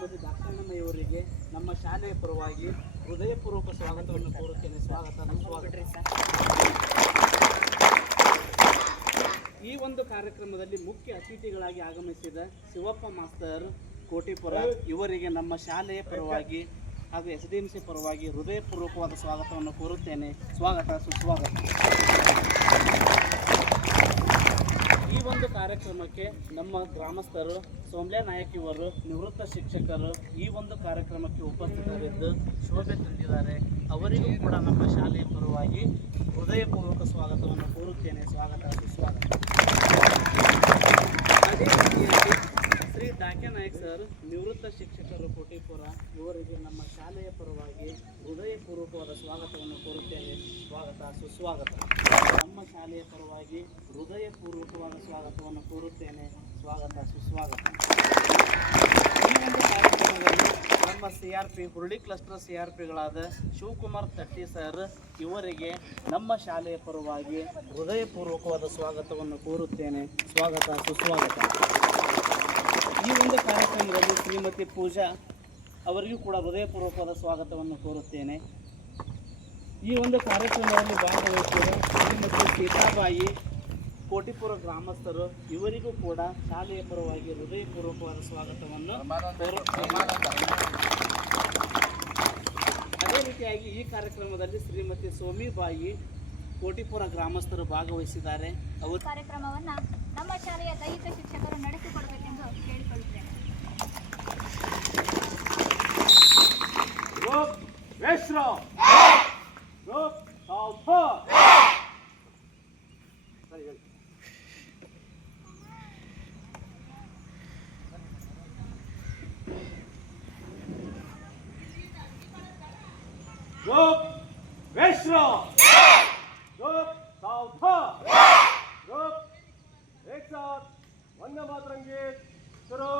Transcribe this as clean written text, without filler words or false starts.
ಶ್ರೀಮತಿ ದಾಕ್ಷಾಯಣಮ್ಮಯವರಿಗೆ ನಮ್ಮ ಶಾಲೆಯ ಪರವಾಗಿ ಹೃದಯಪೂರ್ವಕ ಸ್ವಾಗತವನ್ನು ಕೋರುತ್ತೇನೆ. ಈ ಒಂದು ಕಾರ್ಯಕ್ರಮದಲ್ಲಿ ಮುಖ್ಯ ಅತಿಥಿಗಳಾಗಿ ಆಗಮಿಸಿದ ಶಿವಪ್ಪ ಮಾಸ್ತರ್ ಕೋಟಿಪುರ ಇವರಿಗೆ ನಮ್ಮ ಶಾಲೆಯ ಪರವಾಗಿ ಹಾಗೂ SDMC ಪರವಾಗಿ ಹೃದಯಪೂರ್ವಕವಾದ ಸ್ವಾಗತವನ್ನು ಕೋರುತ್ತೇನೆ. ಸ್ವಾಗತ, ಸುಸ್ವಾಗತ. ಈ ಒಂದು ಕಾರ್ಯಕ್ರಮಕ್ಕೆ ನಮ್ಮ ಗ್ರಾಮಸ್ಥರು ಸೋಮ್ಲೆ ನಾಯಕ್ ಇವರು ನಿವೃತ್ತ ಶಿಕ್ಷಕರು ಈ ಒಂದು ಕಾರ್ಯಕ್ರಮಕ್ಕೆ ಉಪಸ್ಥಿತರಿದ್ದು ಶೋಭೆ ತಂದಿದ್ದಾರೆ. ಅವರಿಗೂ ಕೂಡ ನಮ್ಮ ಶಾಲೆಯ ಪರವಾಗಿ ಹೃದಯಪೂರ್ವಕ ಸ್ವಾಗತವನ್ನು ಕೋರುತ್ತೇನೆ. ಸ್ವಾಗತ, ಸುಸ್ವಾಗತ. ಅದೇ ರೀತಿಯಾಗಿ ಶ್ರೀ ಡಾಕೆ ನಾಯಕ್ ಸರ್ ನಿವೃತ್ತ ಶಿಕ್ಷಕರು ಕೋಟಿಪುರ ಇವರಿಗೆ ನಮ್ಮ ಶಾಲೆಯ ಪರವಾಗಿ ಹೃದಯಪೂರ್ವಕವಾದ ಸ್ವಾಗತವನ್ನು ಕೋರುತ್ತೇನೆ. ಸ್ವಾಗತ, ಸುಸ್ವಾಗತ. ನಮ್ಮ ಶಾಲೆಯ ಪರವಾಗಿ ಹೃದಯಪೂರ್ವಕವಾದ ಸ್ವಾಗತವನ್ನು ಕೋರುತ್ತೇನೆ. ಸ್ವಾಗತ, ಸುಸ್ವಾಗತ. ಈ ಒಂದು ಕಾರ್ಯಕ್ರಮದಲ್ಲಿ ನಮ್ಮ CRP ಹುರುಳಿ ಕ್ಲಸ್ಟರ್ CRPಗಳಾದ ಶಿವಕುಮಾರ್ ತಟ್ಟಿ ಸರ್ ಇವರಿಗೆ ನಮ್ಮ ಶಾಲೆಯ ಪರವಾಗಿ ಹೃದಯಪೂರ್ವಕವಾದ ಸ್ವಾಗತವನ್ನು ಕೋರುತ್ತೇನೆ. ಸ್ವಾಗತ, ಸುಸ್ವಾಗತ. ಈ ಒಂದು ಕಾರ್ಯಕ್ರಮದಲ್ಲಿ ಶ್ರೀಮತಿ ಪೂಜಾ ಅವರಿಗೂ ಕೂಡ ಹೃದಯಪೂರ್ವಕವಾದ ಸ್ವಾಗತವನ್ನು ಕೋರುತ್ತೇನೆ. ಈ ಒಂದು ಕಾರ್ಯಕ್ರಮದಲ್ಲಿ ಭಾಗವಹಿಸಿದ ಶ್ರೀಮತಿ ಸೀತಾಬಾಯಿ ಕೋಟಿಪುರ ಗ್ರಾಮಸ್ಥರು ಇವರಿಗೂ ಕೂಡ ಶಾಲೆಯ ಪರವಾಗಿ ಹೃದಯಪೂರ್ವಕವಾದ ಸ್ವಾಗತವನ್ನು ಕೋರುತ್ತೇನೆ. ಅದೇ ರೀತಿಯಾಗಿ ಈ ಕಾರ್ಯಕ್ರಮದಲ್ಲಿ ಶ್ರೀಮತಿ ಸೋಮಿಬಾಯಿ ಕೋಟಿಪುರ ಗ್ರಾಮಸ್ಥರು ಭಾಗವಹಿಸಿದ್ದಾರೆ. ಅವರು ಕಾರ್ಯಕ್ರಮವನ್ನು ನಮ್ಮ ಶಾಲೆಯ ದೈಹಿಕ ಶಿಕ್ಷಕರು ನಡೆಸಿಕೊಡಬೇಕೆಂದು ಕೇಳಿಕೊಳ್ಳುತ್ತೇನೆ. वंदे मातरम गीत शुरू।